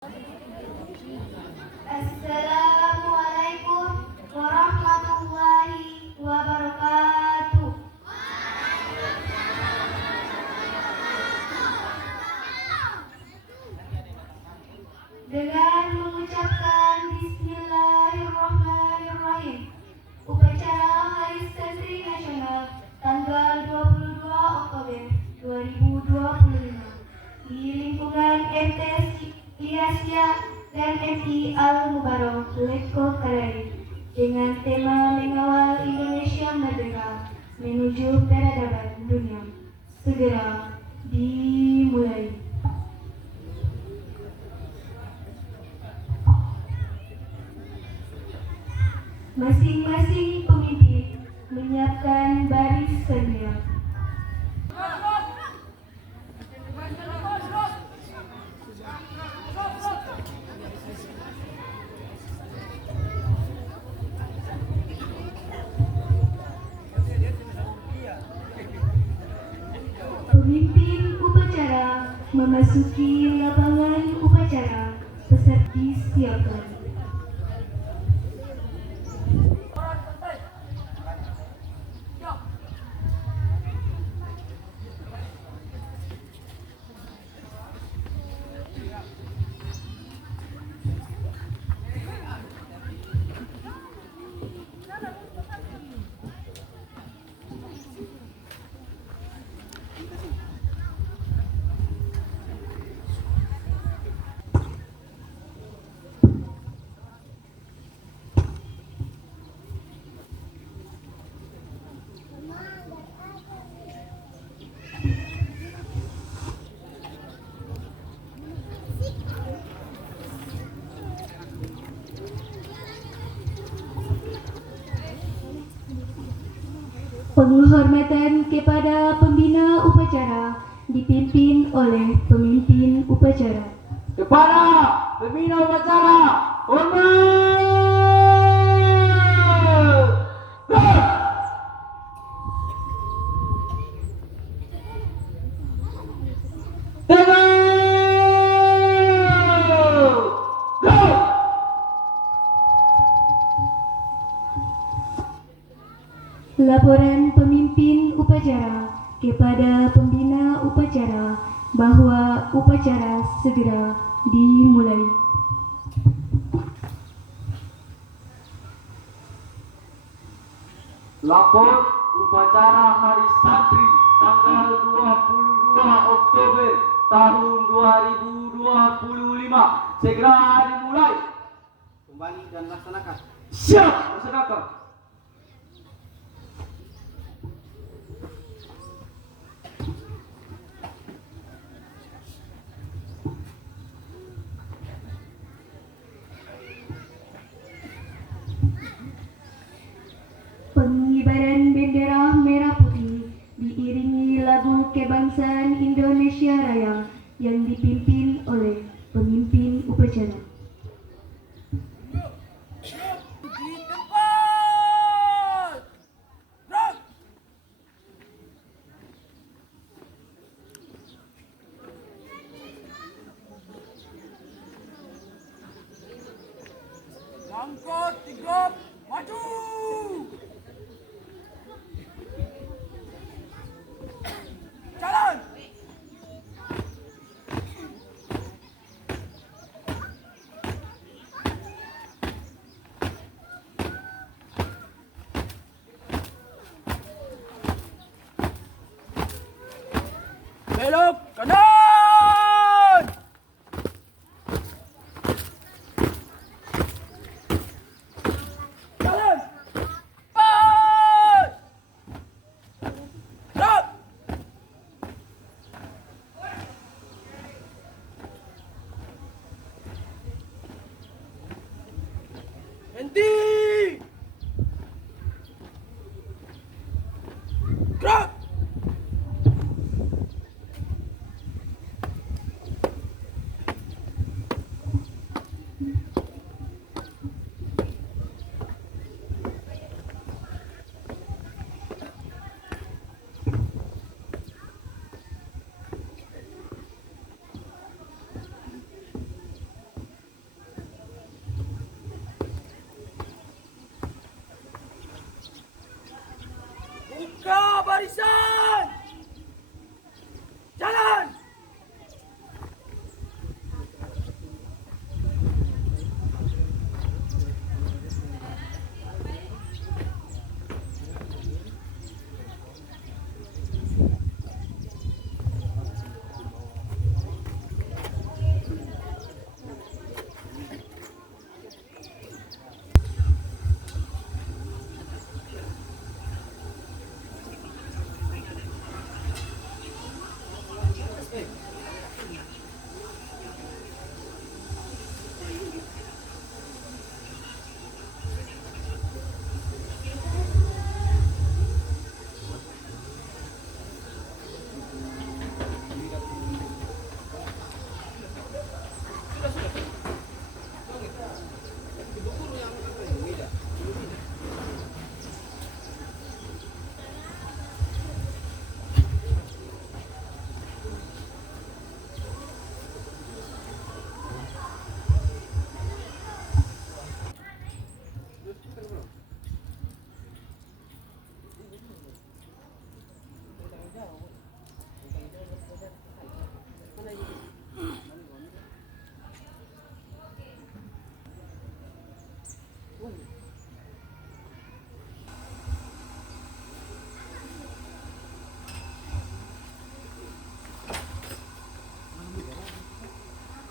Assalamualaikum warahmatullahi wabarakatuh. Dengan mengucapkan Bismillahirrahmanirrahim, upacara Hari Santri Nasional tanggal 22 Oktober 2025 di lingkungan MTS Liasya dan MI Al-Mubarok Lekko Karari dengan tema mengawal Indonesia Merdeka menuju peradaban dunia segera dimulai. Masing-masing pemimpin menyiapkan baris kerja. Pemimpin upacara memasuki lapangan upacara, peserta disiapkan. Penghormatan kepada pembina upacara dipimpin oleh pemimpin upacara. Kepada pembina upacara, hormat! Laporan pemimpin upacara kepada pembina upacara bahwa upacara segera dimulai. Lapor upacara Hari Santri tanggal 22 Oktober tahun 2025 segera dimulai. Kembali dan laksanakan. Siap, laksanakan. Pengibaran bendera merah putih diiringi lagu kebangsaan Indonesia Raya yang dipimpin oleh pemimpin upacara. Angkot 3 maju. Jalan. Belok kanan. Jalan. Pas. Gerak. Henti. Gerak. Jaga barisan. Jalan.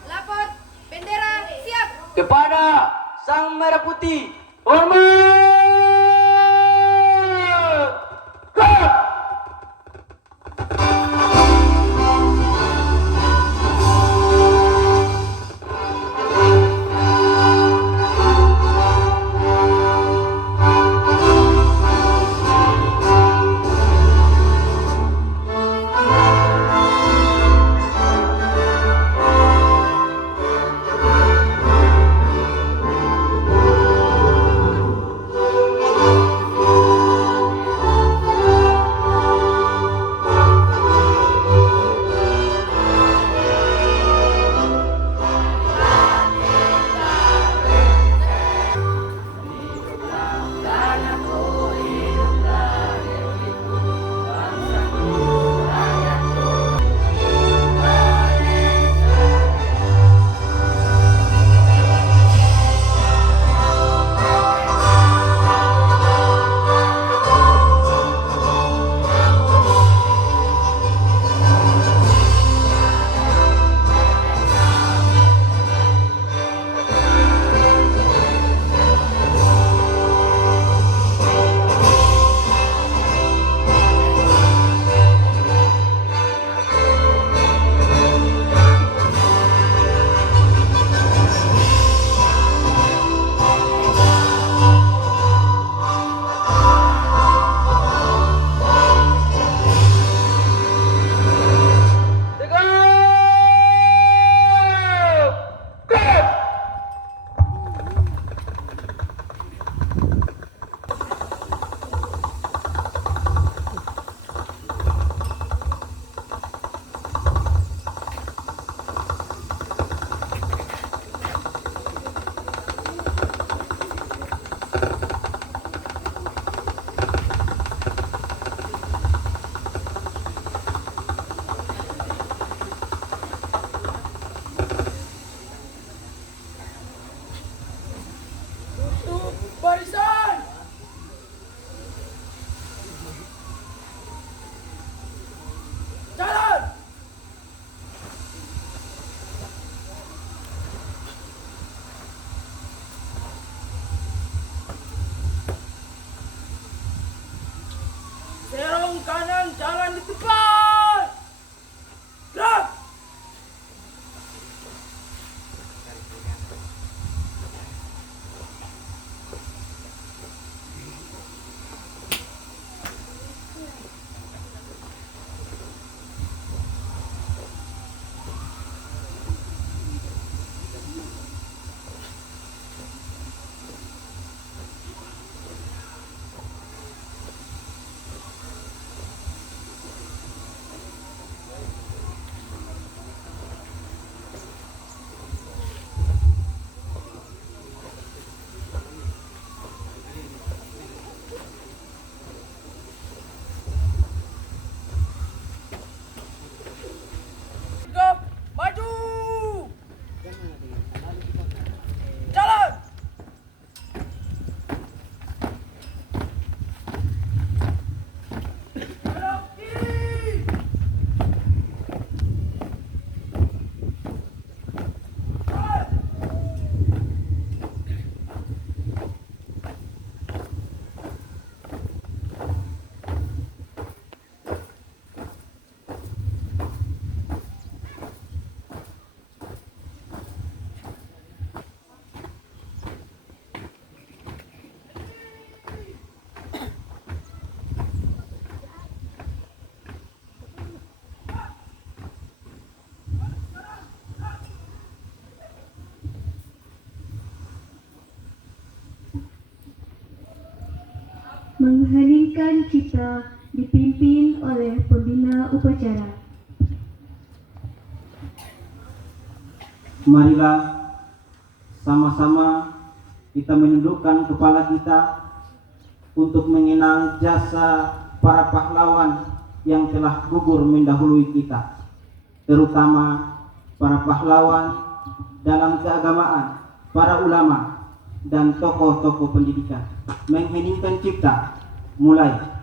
Lapor, bendera siap. Kepada Sang Merah Putih, hormat! Gerak! mengheningkan cipta dipimpin oleh pembina upacara. Marilah sama-sama kita menundukkan kepala kita untuk mengenang jasa para pahlawan yang telah gugur mendahului kita, terutama para pahlawan dalam keagamaan, para ulama dan tokoh-tokoh pendidikan. Mengheningkan cipta, mulai.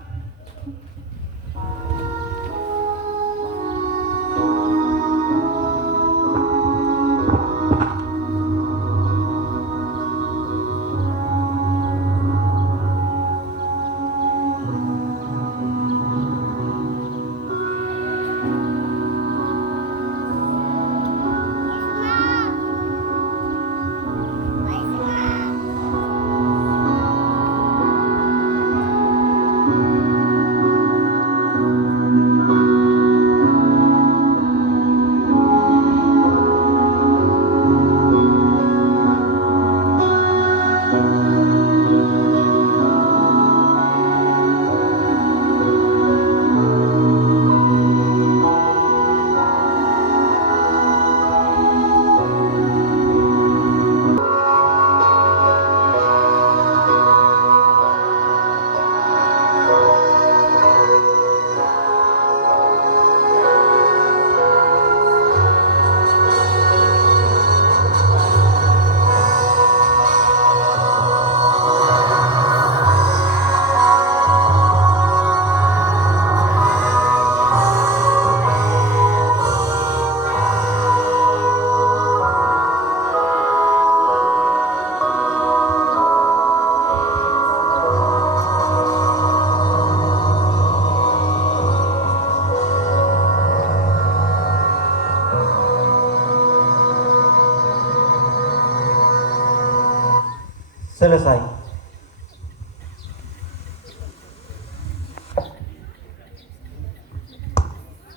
Selesai.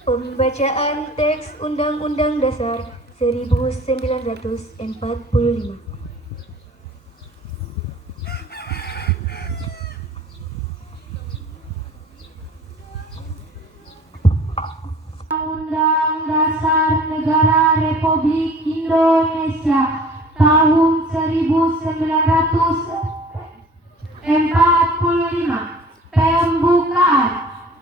Pembacaan teks Undang-Undang Dasar 1945. Undang Dasar Negara Republik Indonesia tahun 1945. Pembukaan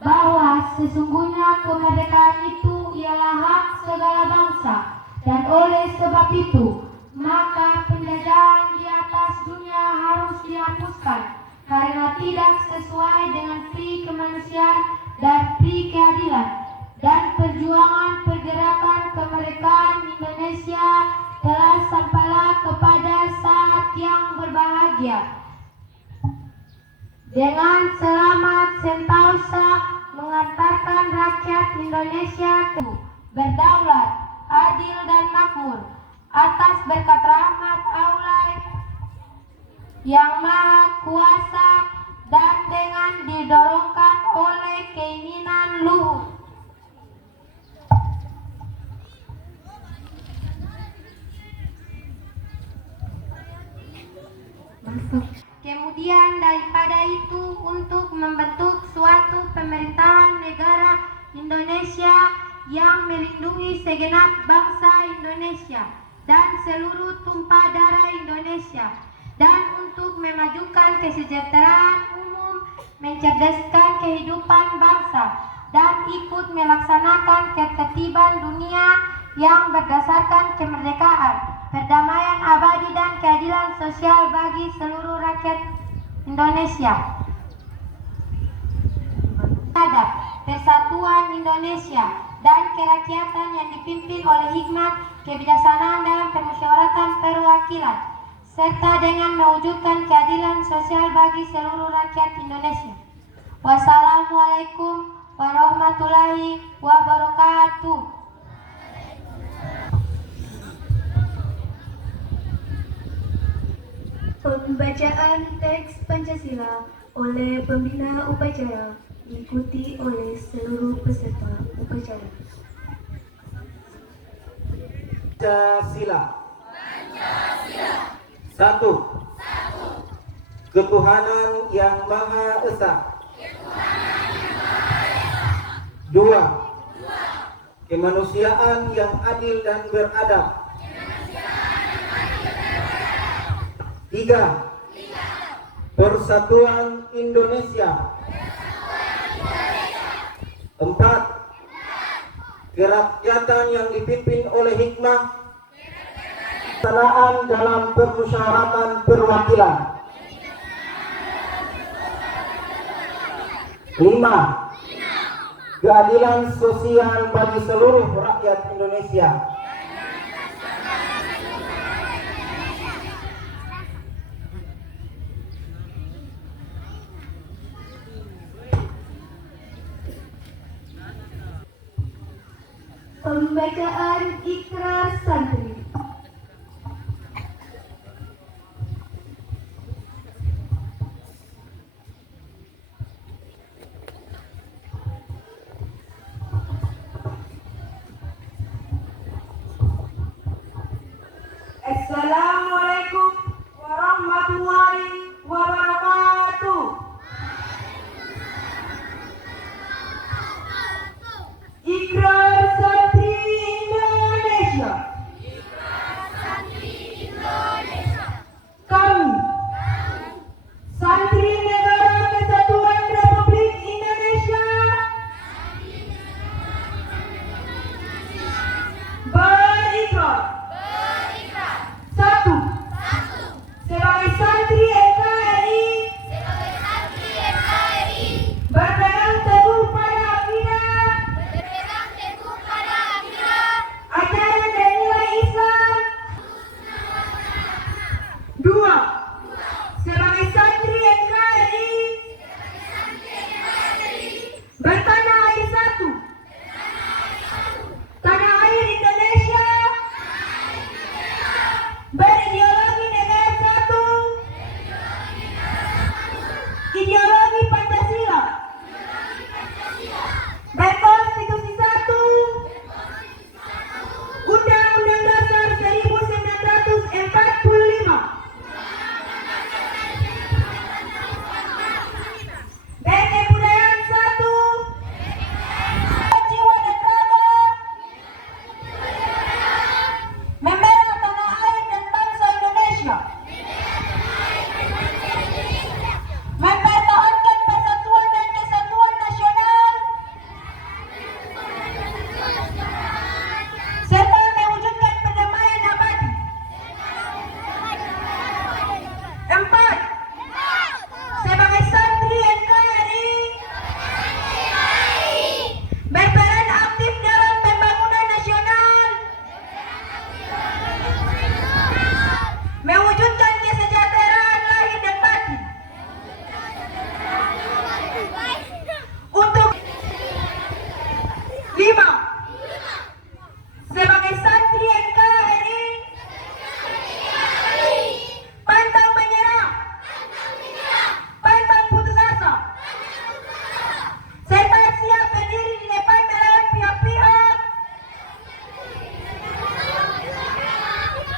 bahwa sesungguhnya kemerdekaan itu ialah hak segala bangsa, dan oleh sebab itu maka penjajahan di atas dunia harus dihapuskan karena tidak sesuai dengan pri kemanusiaan dan pri keadilan, dan perjuangan pergerakan kemerdekaan Indonesia telah sampailah kepada saat yang berbahagia dengan selamat sentosa mengantarkan rakyat Indonesia ke berdaulat, adil dan makmur atas berkat rahmat Allah yang Maha Kuasa dan dengan didorongkan oleh keinginan luhur. Kemudian daripada itu untuk membentuk suatu pemerintahan negara Indonesia yang melindungi segenap bangsa Indonesia dan seluruh tumpah darah Indonesia, dan untuk memajukan kesejahteraan umum, mencerdaskan kehidupan bangsa, dan ikut melaksanakan ketertiban dunia yang berdasarkan kemerdekaan, perdamaian abadi dan keadilan sosial bagi seluruh rakyat Indonesia. Terhadap persatuan Indonesia dan kerakyatan yang dipimpin oleh hikmat kebijaksanaan dalam permusyawaratan perwakilan, serta dengan mewujudkan keadilan sosial bagi seluruh rakyat Indonesia. Wassalamualaikum warahmatullahi wabarakatuh. Pembacaan teks Pancasila oleh pembina upacara diikuti oleh seluruh peserta upacara. Pancasila. Satu. ketuhanan yang Maha Esa. 2. Kemanusiaan yang adil dan beradab. 3. Persatuan Indonesia. 4. Kerakyatan yang dipimpin oleh hikmah, pelaksanaan dalam permusyawaratan perwakilan. 5. Keadilan sosial bagi seluruh rakyat Indonesia. Pembacaan Ikrar Santri. Assalamualaikum warahmatullahi wabarakatuh. Ikrar Santri Indonesia. Kami, Santri Negara Kesatuan Republik Indonesia, berikrar. 1. Sebagai santri NKRI berpegang teguh pada akidah, ajaran dan nilai Islam. 2. Sebagai santri NKRI bertanah air satu, tanah air Indonesia, berideologi negara satu, ideologi Pancasila, berkonstitusi satu, Undang-Undang Dasar 1945, berkebudayaan satu, jiwa dan raga, membela tanah air dan bangsa Indonesia, mempertahankan persatuan dan kesatuan nasional, serta mewujudkan perdamaian abadi. 4. Sebagai santri NKRI berperan aktif dalam pembangunan nasional, mewujudkan kesejahteraan lahir dan batin. Untuk 5. Sebagai santri NKRI pantang menyerah, pantang putus asa, serta siap berdiri di depan melawan pihak-pihak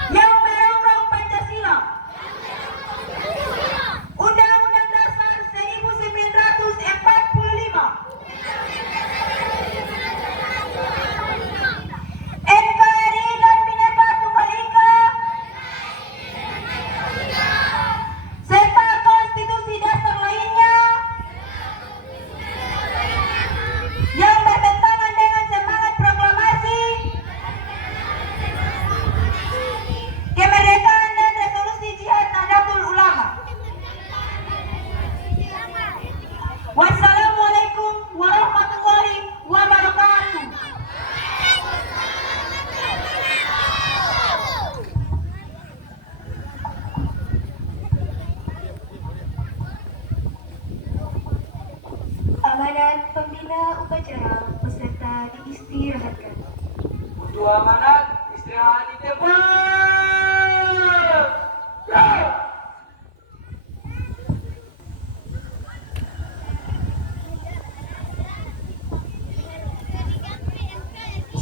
yang merongrong Pancasila, Undang-Undang Dasar 1945, NKRI dan Bhinneka Tunggal Ika, serta konstitusi dasar lainnya yang bertentangan dengan semangat proklamasi kemerdekaan dan resolusi Jihad Nahdlatul Ulama. Wassalamualaikum warahmatullahi wabarakatuh. Amanat pembina upacara peserta diistirahatkan. Untuk amanat istirahat di tempat.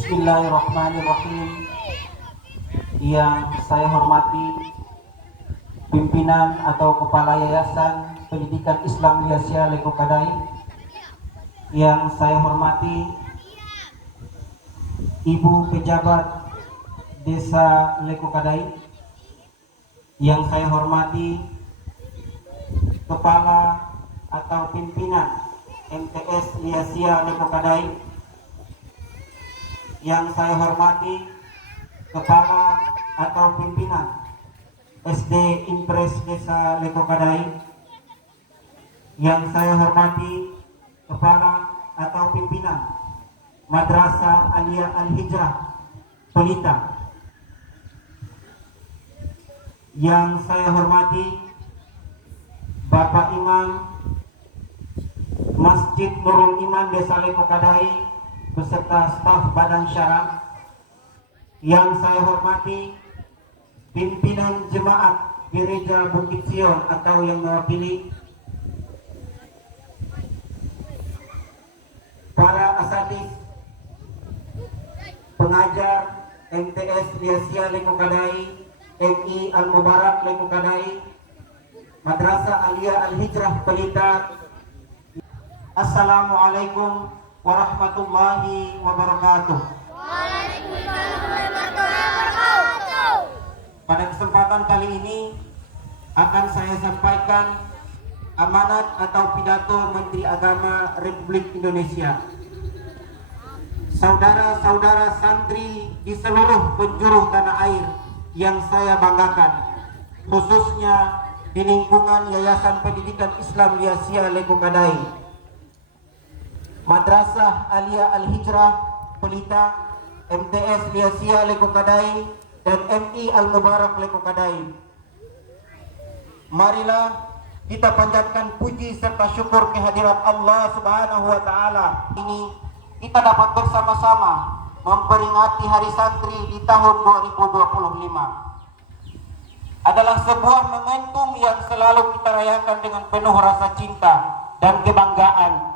Bismillahirrahmanirrahim. Yang saya hormati pimpinan atau kepala Yayasan Pendidikan Islam Yasia Leko Kadai, yang saya hormati Ibu Pejabat Desa Leko Kadai, yang saya hormati Kepala atau Pimpinan MTS Yasia Leko Kadai, yang saya hormati Kepala atau Pimpinan SD Impres Desa Leko Kadai, yang saya hormati Kepala atau Pimpinan Madrasah Aliyah Al-Hijrah Pelita, yang saya hormati Bapak Imam Masjid Nurul Iman Desa Leko Kadai beserta staf Badan Syara, yang saya hormati pimpinan jemaat Gereja Bukit Sion atau yang mewakili, para asatidz, pengajar MTS Yasia Leko Kadai, MI Al-Mubarak Leko Kadai, Madrasah Aliyah Al-Hijrah Pelita. Assalamualaikum warahmatullahi wabarakatuh. Pada kesempatan kali ini akan saya sampaikan amanat atau pidato Menteri Agama Republik Indonesia. Saudara-saudara santri di seluruh penjuru tanah air yang saya banggakan, khususnya di lingkungan Yayasan Pendidikan Islam Yasia Leko Kadai, Madrasah Aliyah Al-Hijrah Pelita, MTS Yasia Leko Kadai, dan MI Al-Mubarak Leko Kadai. Marilah kita panjatkan puji serta syukur kehadirat Allah Subhanahu wa Ta'ala. Ini kita dapat bersama-sama memperingati Hari Santri di tahun 2025. Adalah sebuah momentum yang selalu kita rayakan dengan penuh rasa cinta dan kebanggaan.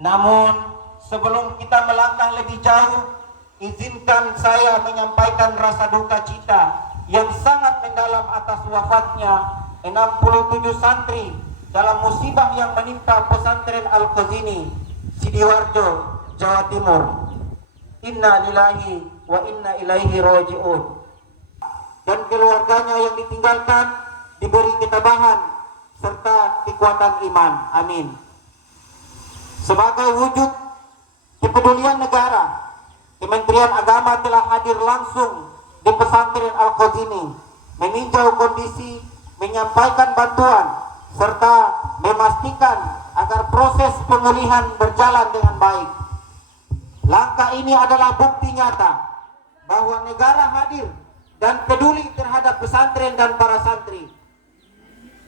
Namun sebelum kita melangkah lebih jauh, izinkan saya menyampaikan rasa duka cita yang sangat mendalam atas wafatnya 67 santri dalam musibah yang menimpa pesantren Al-Khazini, Sidoarjo, Jawa Timur. Inna lillahi wa inna ilaihi raji'un. Dan keluarganya yang ditinggalkan diberi ketabahan serta kekuatan iman. Amin. Sebagai wujud kepedulian negara, Kementerian Agama telah hadir langsung di pesantren Al-Khazini, meninjau kondisi, menyampaikan bantuan, serta memastikan agar proses pemulihan berjalan dengan baik. Langkah ini adalah bukti nyata bahwa negara hadir dan peduli terhadap pesantren dan para santri.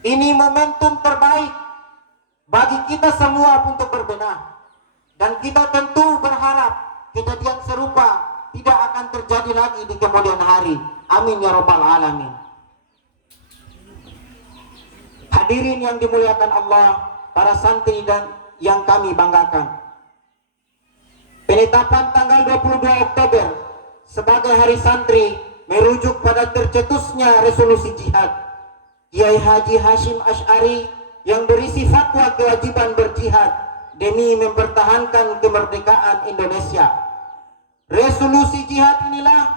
Ini momentum terbaik bagi kita semua untuk berbenah, dan kita tentu berharap kejadian serupa tidak akan terjadi lagi di kemudian hari. Amin ya rabbal alamin. Hadirin yang dimuliakan Allah, para santri dan yang kami banggakan, penetapan tanggal 22 Oktober sebagai Hari Santri merujuk pada tercetusnya resolusi jihad Kiai Haji Hashim Asy'ari yang berisi fatwa kewajiban berjihad demi mempertahankan kemerdekaan Indonesia. Resolusi jihad inilah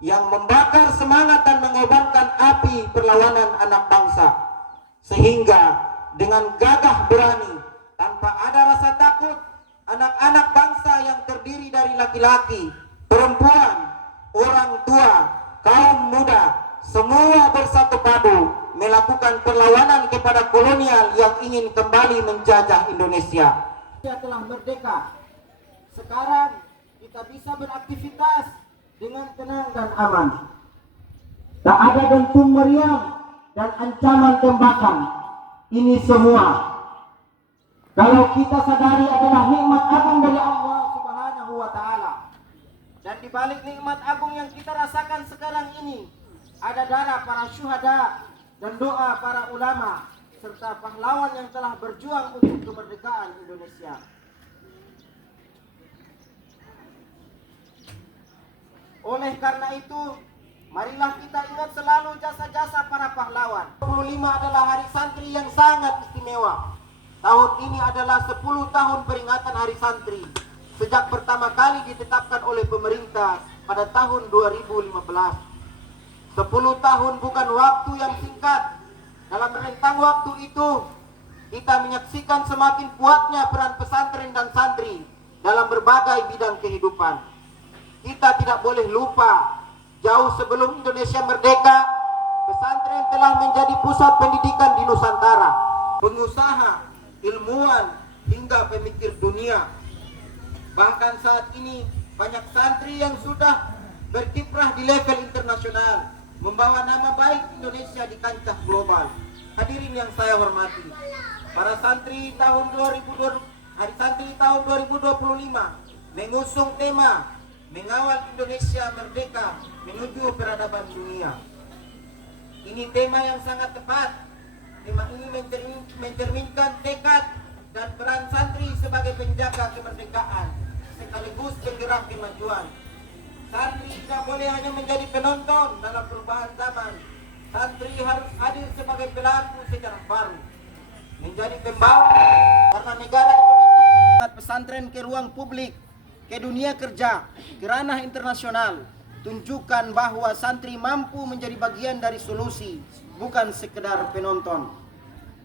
yang membakar semangat dan mengobarkan api perlawanan anak bangsa, sehingga dengan gagah berani tanpa ada rasa takut, anak-anak bangsa yang terdiri dari laki-laki, perempuan, orang tua, kaum muda, semua bersatu padu melakukan perlawanan kepada kolonial yang ingin kembali menjajah Indonesia. Indonesia telah merdeka. Sekarang kita bisa beraktivitas dengan tenang dan aman. Tak ada dentum meriam dan ancaman tembakan. Ini semua, kalau kita sadari, adalah nikmat agung dari Allah Subhanahu wa Ta'ala. Dan di balik nikmat agung yang kita rasakan sekarang ini, ada darah para syuhada dan doa para ulama serta pahlawan yang telah berjuang untuk kemerdekaan Indonesia. Oleh karena itu, Marilah kita ingat selalu jasa-jasa para pahlawan. 25 adalah hari santri yang sangat istimewa. Tahun ini adalah 10 tahun peringatan hari santri sejak pertama kali ditetapkan oleh pemerintah pada tahun 2015. 10 tahun bukan waktu yang singkat. Dalam rentang waktu itu, kita menyaksikan semakin kuatnya peran pesantren dan santri dalam berbagai bidang kehidupan. Kita tidak boleh lupa, jauh sebelum Indonesia merdeka, pesantren telah menjadi pusat pendidikan di Nusantara. Pengusaha, ilmuwan, hingga pemikir dunia. Bahkan saat ini banyak santri yang sudah berkiprah di level internasional, membawa nama baik Indonesia di kancah global. Hadirin yang saya hormati, para santri Hari Santri tahun 2025 mengusung tema mengawal Indonesia merdeka menuju peradaban dunia. Ini tema yang sangat tepat. Tema ini mencerminkan tekad dan peran santri sebagai penjaga kemerdekaan sekaligus penggerak kemajuan. Santri tidak boleh hanya menjadi penonton dalam perubahan zaman. Santri harus hadir sebagai pelaku sejarah baru, menjadi pembawa karena negara Indonesia pesantren ke ruang publik, ke dunia kerja, ke ranah internasional. Tunjukkan bahwa santri mampu menjadi bagian dari solusi, bukan sekedar penonton.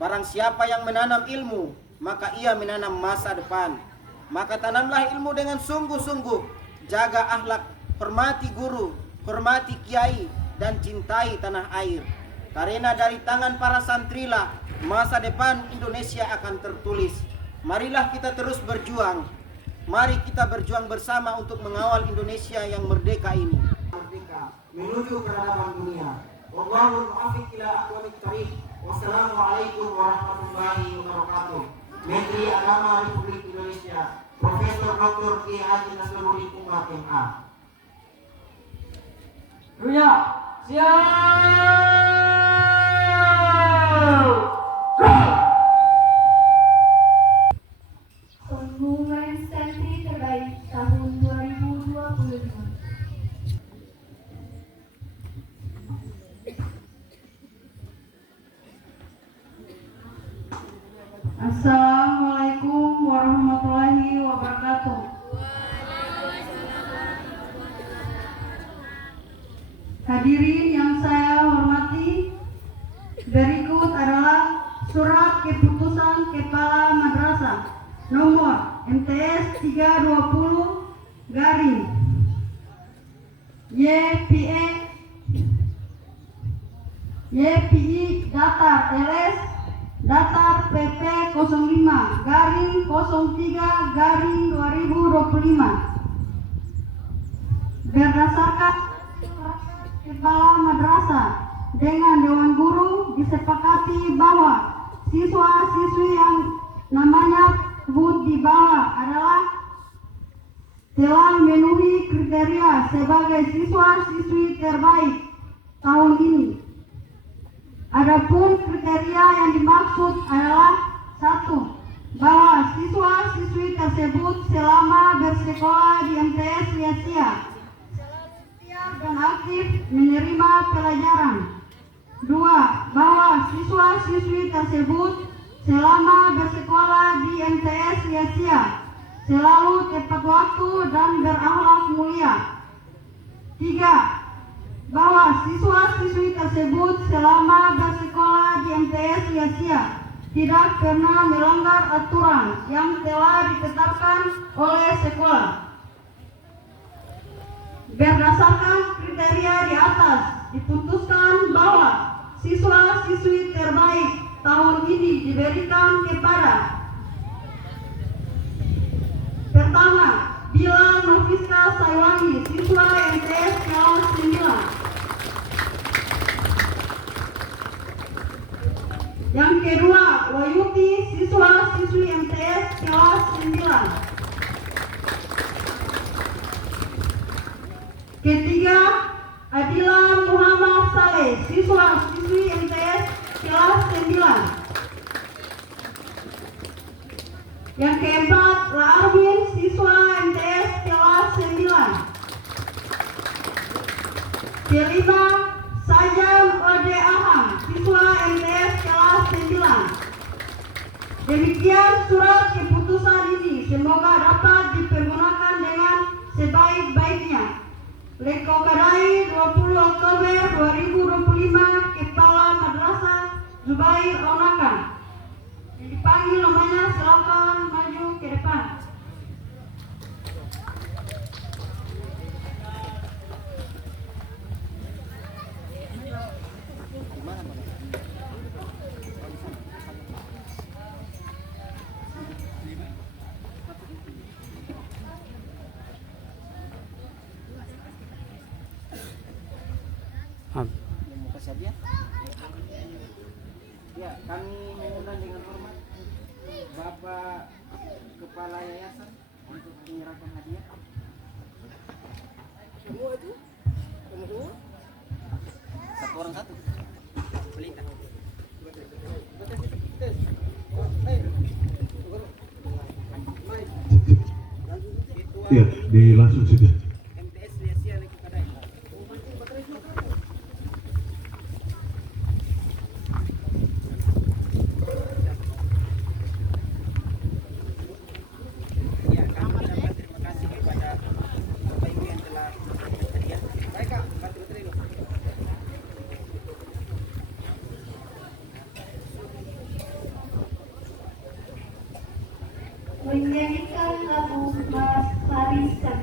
Barang siapa yang menanam ilmu, maka ia menanam masa depan. Maka tanamlah ilmu dengan sungguh-sungguh, jaga akhlak, hormati guru, hormati kiai, dan cintai tanah air. Karena dari tangan para santrilah masa depan Indonesia akan tertulis. Marilah kita terus berjuang. Mari kita berjuang bersama untuk mengawal Indonesia yang merdeka ini. Merdeka menuju peradaban dunia. Wallahul muwaffiq ila aqwamit thariq. Wassalamualaikum warahmatullahi wabarakatuh. Menteri Agama Republik Indonesia, Profesor Dr. Kiai Haji Nasruddin Umar MA. Ruya, siap. Pengumuman santri terbaik tahun 2025. Assalamualaikum warahmatullahi wabarakatuh. Hadirin yang saya hormati, berikut adalah surat keputusan Kepala Madrasah nomor MTS 320 garing YPI datar LS datar PP 05 garing 03 garing 2025 berdasarkan Kepala Madrasah dengan Dewan Guru disepakati bahwa siswa-siswi yang namanya sebut di bawah adalah telah memenuhi kriteria sebagai siswa-siswi terbaik tahun ini. Adapun kriteria yang dimaksud adalah 1. Bahwa siswa-siswi tersebut selama bersekolah di MTS sia-sia dan aktif menerima pelajaran. 2. Bahwa siswa-siswi tersebut selama bersekolah di MTS sia-sia selalu tepat waktu dan berakhlak mulia. 3. Bahwa siswa-siswi tersebut selama bersekolah di MTS sia-sia tidak pernah melanggar aturan yang telah ditetapkan oleh sekolah. Berdasarkan kriteria di atas, diputuskan bahwa siswa-siswi terbaik tahun ini diberikan kepada: pertama, Bilal Noviska Saiwangi, siswa MTS kelas 9. Yang kedua, Wayuti, siswa-siswi MTS kelas 9. Ketiga, Adila Muhammad Saleh, siswa-siswi MTS kelas 9. Yang keempat, Arvin, siswa MTS kelas 9. Kelima, Sajam Ode Aham, siswa MTS kelas 9. Demikian surat keputusan ini, semoga dapat dipergunakan dengan sebaik-baiknya. Lekokadai 20 Oktober 2025, Kepala Madrasah Zubair Onakan. Yang dipanggil namanya silakan maju ke depan. Ya, kami mengundang dengan hormat Bapak Kepala Yayasan untuk menyerahkan hadiah. Semua itu? Semua? Satu orang satu. Pelita. Ya, di langsung saja. MTS Lesia Lekokadai. Ya, kami mengucapkan terima kasih kepada Bapak Ibu yang telah memberikan hadiah. Baik Kak, bantu terima. Menyanyikan lagu Mas Harisan.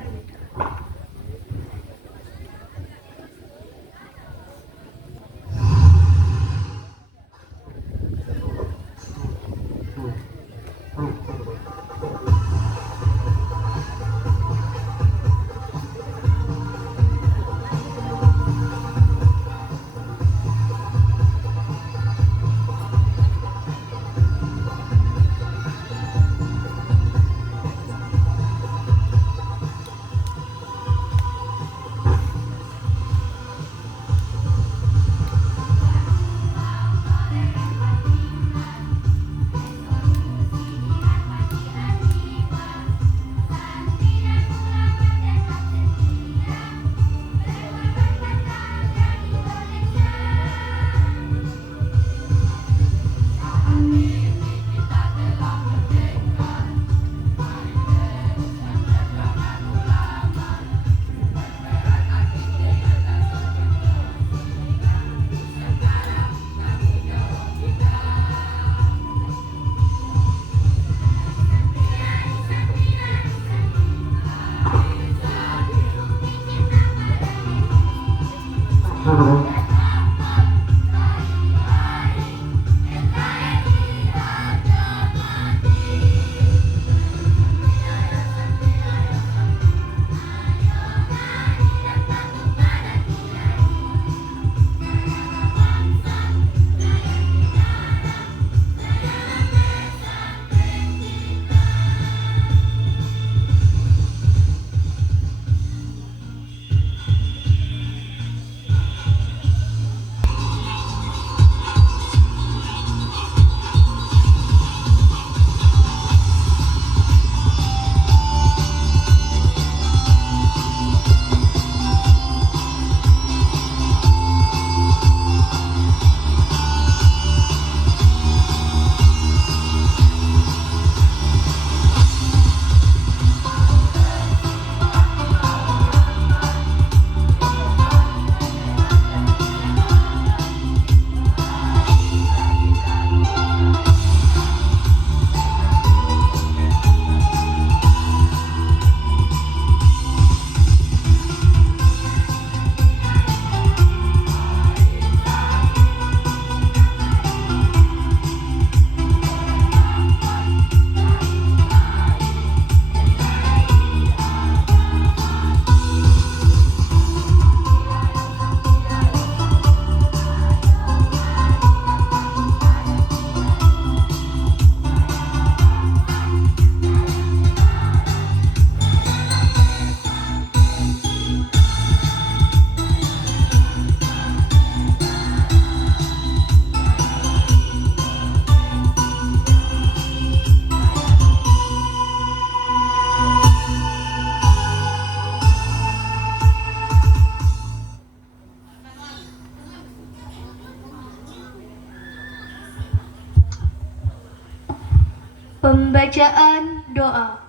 Pembacaan doa.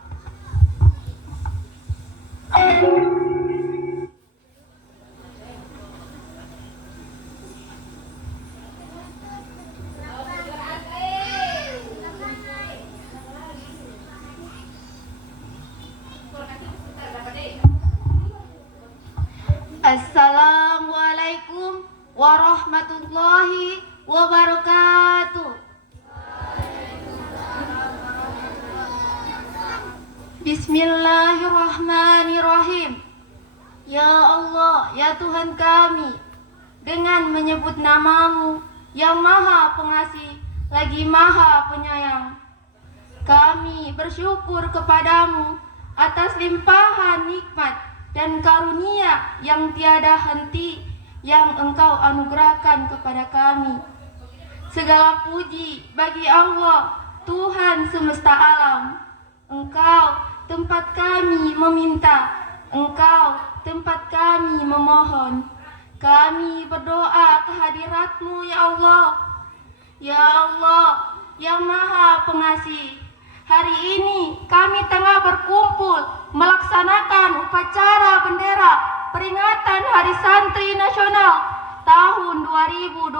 Assalamualaikum warahmatullahi wabarakatuh. Bismillahirrahmanirrahim. Ya Allah, ya Tuhan kami, dengan menyebut namamu yang maha pengasih lagi maha penyayang, kami bersyukur kepadamu atas limpahan nikmat dan karunia yang tiada henti yang Engkau anugerahkan kepada kami. Segala puji bagi Allah, Tuhan semesta alam. Engkau tempat kami meminta, Engkau tempat kami memohon. Kami berdoa kehadirat-Mu ya Allah. Ya Allah yang maha pengasih, hari ini kami tengah berkumpul melaksanakan upacara bendera peringatan Hari Santri Nasional tahun 2025.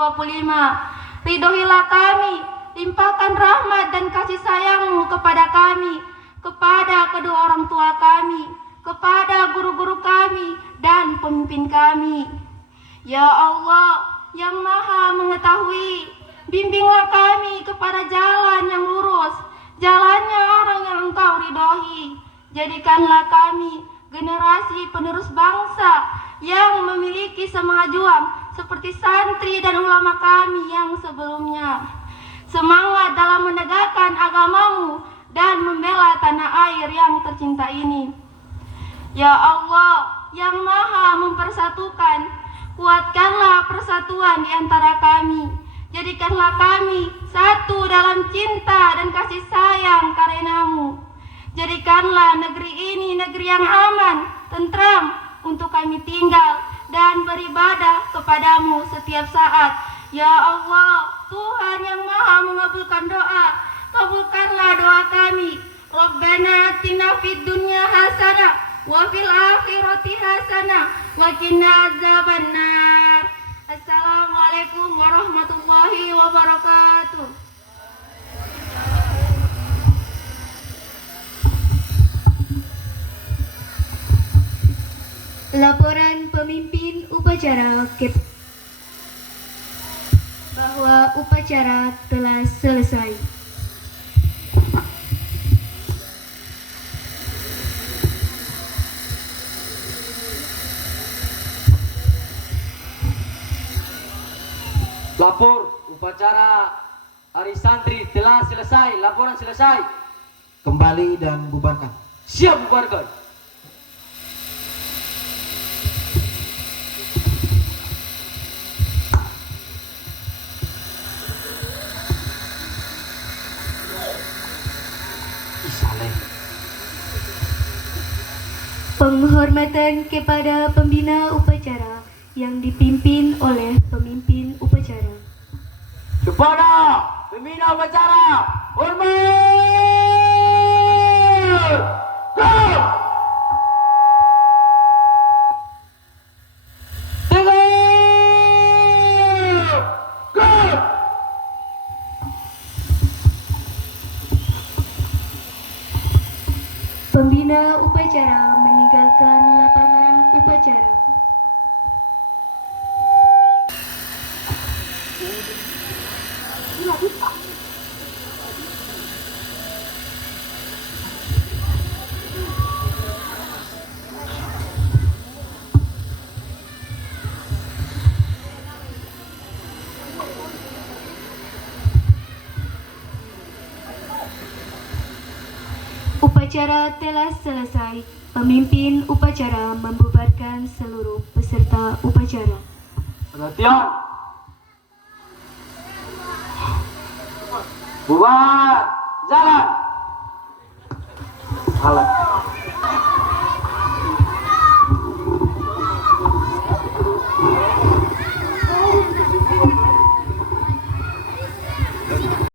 Ridhoilah kami, limpahkan rahmat dan kasih sayang-Mu kepada kami, kepada kedua orang tua kami, kepada guru-guru kami dan pemimpin kami. Ya Allah yang maha mengetahui, bimbinglah kami kepada jalan yang lurus, jalannya orang yang Engkau ridhoi. Jadikanlah kami generasi penerus bangsa yang memiliki semangat juang seperti santri dan ulama kami yang sebelumnya. Semangat dalam menegakkan agama-Mu dan membela tanah air yang tercinta ini. Ya Allah yang maha mempersatukan, kuatkanlah persatuan di antara kami. Jadikanlah kami satu dalam cinta dan kasih sayang karena-Mu. Jadikanlah negeri ini negeri yang aman, tentram untuk kami tinggal dan beribadah kepadamu setiap saat. Ya Allah, Tuhan yang maha mengabulkan doa, kabulkanlah doa kami. Rabbana atina fid dunya hasanah wa fil akhirati hasanah wa qina azabannar. Assalamualaikum warahmatullahi wabarakatuh. Laporan pemimpin upacara bahwa upacara telah selesai. Lapor upacara Hari Santri telah selesai. Laporan selesai. Kembali dan bubarkan. Siap bubarkan. Penghormatan kepada pembina upacara yang dipimpin oleh pemimpin upacara. Kepada pembina upacara, hormat! Pembina upacara meninggalkan lapangan upacara. Upacara telah selesai. Pemimpin upacara membubarkan seluruh peserta upacara. Perhatian. Bubar. Jalan. Alat.